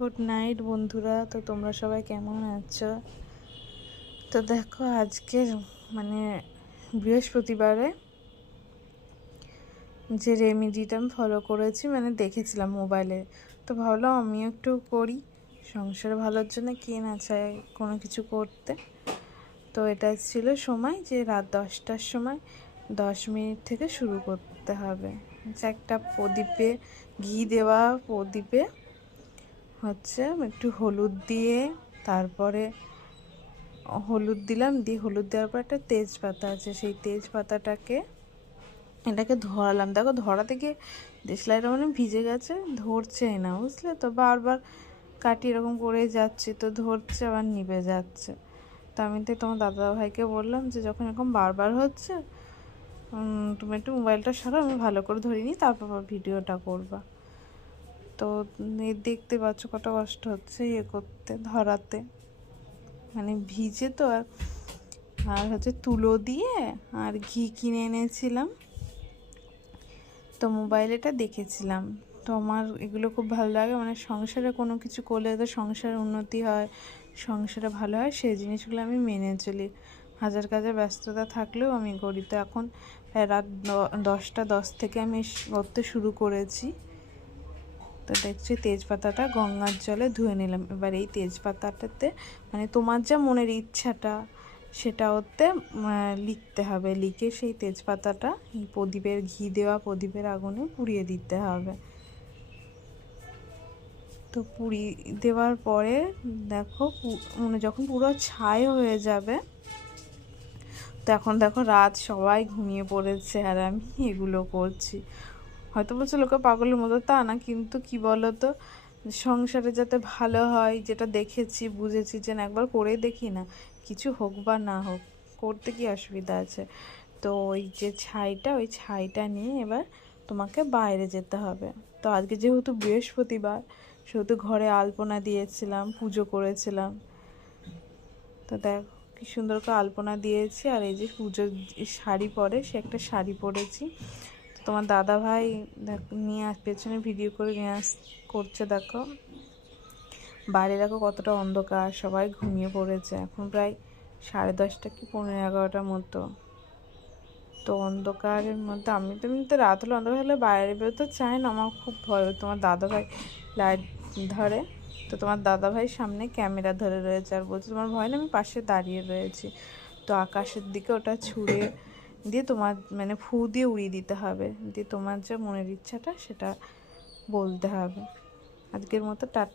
Good night বন্ধুরা। তো তোমরা সবাই কেমন আছো? তো দেখো আজকের মানে বৃহস্পতিবারে যে রেমেডিটা আমি ফলো করেছি, মানে দেখেছিলাম মোবাইলে, তো ভাবলাম আমিও একটু করি। সংসার ভালোর জন্য কে না চায় কোনো কিছু করতে। তো এটা ছিল সময় যে রাত 10টার সময় 10 মিনিট থেকে শুরু করতে হবে। যে একটা প্রদীপে ঘি দেওয়া, প্রদীপে হচ্ছে একটু হলুদ দিয়ে, তারপরে হলুদ দিলাম, দিয়ে হলুদ দেওয়ার পর একটা তেজপাতা আছে, সেই তেজপাতাটাকে এটাকে ধরালাম। দেখো ধরাতে গিয়ে দেশলাইটা মানে ভিজে গেছে, ধরছেই না, বুঝলে তো। বারবার কাটি এরকম করে যাচ্ছি, তো ধরছে আবার নিভে যাচ্ছে। তো আমি তো তোমার দাদাভাইকে বললাম যে যখন এরকম বারবার হচ্ছে তুমি একটু মোবাইলটা সরাও, আমি ভালো করে ধরিনি, তারপর ভিডিওটা করবা। তো দেখতে পাচ্ছ কত কষ্ট হচ্ছে করতে, ধরাতে, মানে ভিজে তো। আর হচ্ছে তুলো দিয়ে আর ঘি কিনে এনেছিলাম, তো মোবাইলে এটা দেখেছিলাম। তো আমার এগুলো খুব ভালো লাগে, মানে সংসারে কোনো কিছু করলে তো সংসারের উন্নতি হয়, সংসারে ভালো হয়, সেই জিনিসগুলো আমি মেনে চলি। হাজার কাজে ব্যস্ততা থাকলেও আমি করি। তো এখন রাত 10টা 10 থেকে আমি করতে শুরু করেছি। তো দেখছি তেজপাতাটা গঙ্গার জলে ধুয়ে নিলাম। এবার এই তেজপাতাটাতে মানে তোমার যা মনের ইচ্ছাটা সেটা ওতে লিখতে হবে, লিখে সেই তেজপাতাটা এই প্রদীপের ঘি দেওয়া প্রদীপের আগুনে পুড়িয়ে দিতে হবে। তো পুড়ি দেওয়ার পরে দেখো মানে যখন পুরো ছাই হয়ে যাবে, তো এখন দেখো রাত সবাই ঘুমিয়ে পড়েছে আর আমি এগুলো করছি। হয়তো বলছে লোকে পাগলের মতো, তা না, কিন্তু কি বলতো, সংসারে যাতে ভালো হয়, যেটা দেখেছি বুঝেছি, যে না একবার করে দেখি না, কিছু হোক বা না হোক, করতে কি অসুবিধা আছে। তো ওই যে ছাইটা, ওই ছাইটা নিয়ে এবার তোমাকে বাইরে যেতে হবে। তো আজকে যেহেতু বৃহস্পতিবার, সেহেতু ঘরে আলপনা দিয়েছিলাম, পুজো করেছিলাম। তো দেখ কি সুন্দর করে আলপনা দিয়েছি। আর এই যে পুজোর শাড়ি পরে, সে একটা শাড়ি পরেছি। তোমার দাদা ভাই নিয়ে পেছনে ভিডিও করে নিয়ে করছে। দেখো বাইরে দেখো কতটা অন্ধকার, সবাই ঘুমিয়ে পড়েছে। এখন প্রায় 10:30 কি 11:15 মতো। তো অন্ধকারের মধ্যে আমি তো এমনিতে রাত হলে অন্ধকার হলে বাইরে বেরোতে চাই না, আমার খুব ভয়। তোমার দাদা ভাই লাইট ধরে, তো তোমার দাদা ভাই সামনে ক্যামেরা ধরে রয়েছে আর বলছে তোমার ভয় না, আমি পাশে দাঁড়িয়ে রয়েছি। তো আকাশের দিকে ওটা ছুঁড়ে দিয়ে তোমার মানে ফু দিয়ে উড়িয়ে দিতে হবে, দিয়ে তোমার যে মনের ইচ্ছাটা সেটা বলতে হবে। আজকের মতো টাটা।